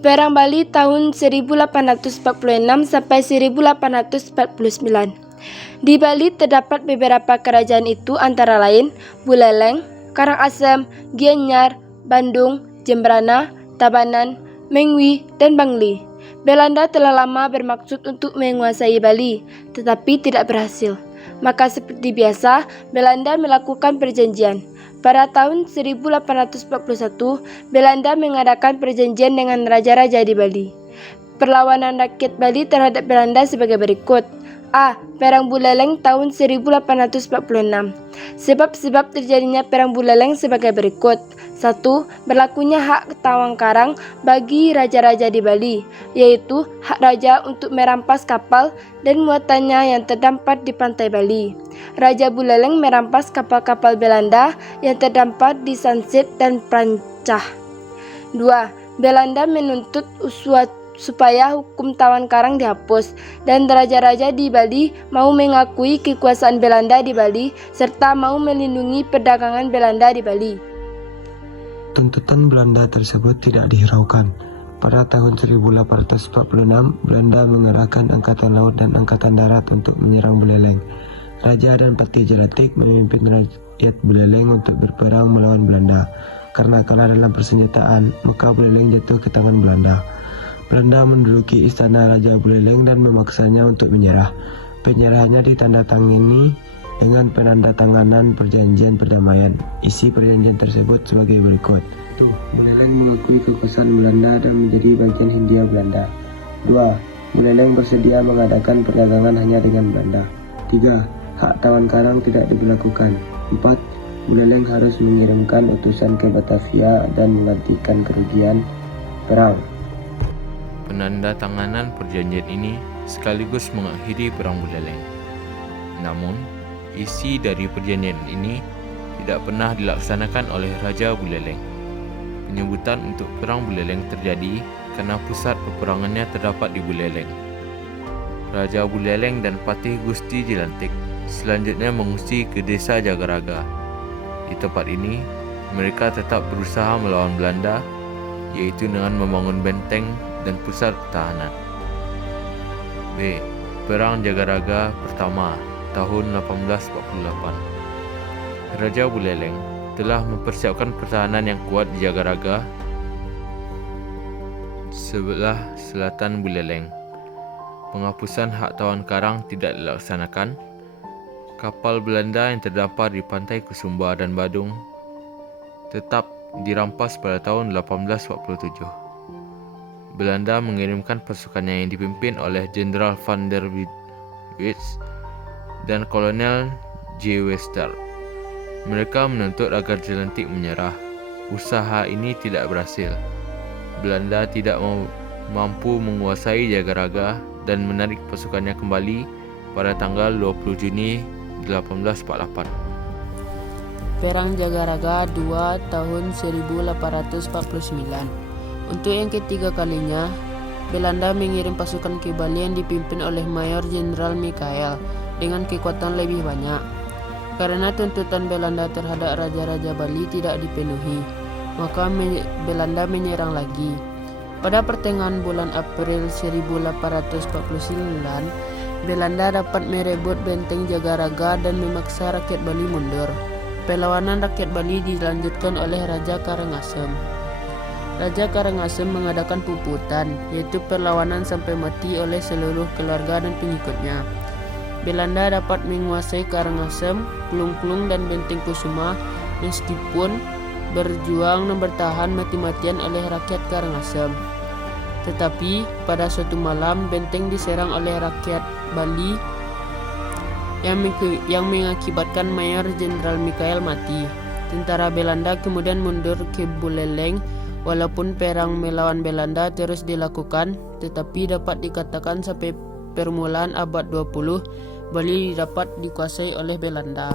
Perang Bali tahun 1846 sampai 1849. Di Bali terdapat beberapa kerajaan itu antara lain Buleleng, Karangasem, Gianyar, Bandung, Jembrana, Tabanan, Mengwi, dan Bangli. Belanda telah lama bermaksud untuk menguasai Bali, tetapi tidak berhasil. Maka seperti biasa, Belanda melakukan perjanjian. Pada tahun 1841, Belanda mengadakan perjanjian dengan raja-raja di Bali. Perlawanan rakyat Bali terhadap Belanda sebagai berikut. A. Perang Buleleng tahun 1846. Sebab-sebab terjadinya Perang Buleleng sebagai berikut. 1. Berlakunya hak tawang karang bagi raja-raja di Bali, yaitu hak raja untuk merampas kapal dan muatannya yang terdampar di pantai Bali. Raja Buleleng merampas kapal-kapal Belanda yang terdampar di Sansit dan Prancah. 2. Belanda menuntut supaya hukum tawan karang dihapus, dan raja-raja di Bali mau mengakui kekuasaan Belanda di Bali serta mau melindungi perdagangan Belanda di Bali. Tuntutan Belanda tersebut tidak dihiraukan. Pada tahun 1846, Belanda mengerahkan angkatan laut dan angkatan darat untuk menyerang Buleleng. Raja dan Peti Jalatik memimpin rakyat Buleleng untuk berperang melawan Belanda. Karena kalah dalam persenjataan, maka Buleleng jatuh ke tangan Belanda. Belanda menduduki istana Raja Buleleng dan memaksanya untuk menyerah. Penyerahannya ditandatangani dengan penandatanganan perjanjian perdamaian. Isi perjanjian tersebut sebagai berikut. 1. Buleleng mengakui kekuasaan Belanda dan menjadi bagian Hindia Belanda. 2. Buleleng bersedia mengadakan perdagangan hanya dengan Belanda. 3. Hak tawan karang tidak diberlakukan. 4. Buleleng harus mengirimkan utusan ke Batavia dan menggantikan kerugian perang. Penandatanganan perjanjian ini sekaligus mengakhiri Perang Buleleng. Namun, isi dari perjanjian ini tidak pernah dilaksanakan oleh Raja Buleleng. Penyebutan untuk Perang Buleleng terjadi karena pusat peperangannya terdapat di Buleleng. Raja Buleleng dan Patih Gusti Jelantik selanjutnya mengungsi ke desa Jagaraga. Di tempat ini, mereka tetap berusaha melawan Belanda, yaitu dengan membangun benteng dan pusat pertahanan. B. Perang Jagaraga pertama tahun 1848. Raja Buleleng telah mempersiapkan pertahanan yang kuat di Jagaraga, sebelah selatan Buleleng. Penghapusan hak tawan karang tidak dilaksanakan. Kapal Belanda yang terdampar di pantai Kusumba dan Badung tetap dirampas pada tahun 1847. Belanda mengirimkan pasukannya yang dipimpin oleh Jenderal van der Wits dan Kolonel J. Wester. Mereka menuntut agar Jelantik menyerah. Usaha ini tidak berhasil. Belanda tidak mampu menguasai Jagaraga dan menarik pasukannya kembali pada tanggal 20 Juni 1848. Perang Jagaraga 2 tahun 1849. Untuk yang ketiga kalinya, Belanda mengirim pasukan ke Bali yang dipimpin oleh Mayor Jenderal Mikael dengan kekuatan lebih banyak. Karena tuntutan Belanda terhadap raja-raja Bali tidak dipenuhi, maka Belanda menyerang lagi. Pada pertengahan bulan April 1849, Belanda dapat merebut benteng Jagaraga dan memaksa rakyat Bali mundur. Perlawanan rakyat Bali dilanjutkan oleh Raja Karangasem. Raja Karangasem mengadakan puputan, yaitu perlawanan sampai mati oleh seluruh keluarga dan pengikutnya. Belanda dapat menguasai Karangasem, Klungklung, dan benteng Kusuma meskipun berjuang dan bertahan mati-matian oleh rakyat Karangasem. Tetapi pada suatu malam benteng diserang oleh rakyat Bali yang mengakibatkan Mayor Jenderal Mikael mati. Tentara Belanda kemudian mundur ke Buleleng. Walaupun perang melawan Belanda terus dilakukan, tetapi dapat dikatakan sampai permulaan abad 20, Bali dapat dikuasai oleh Belanda.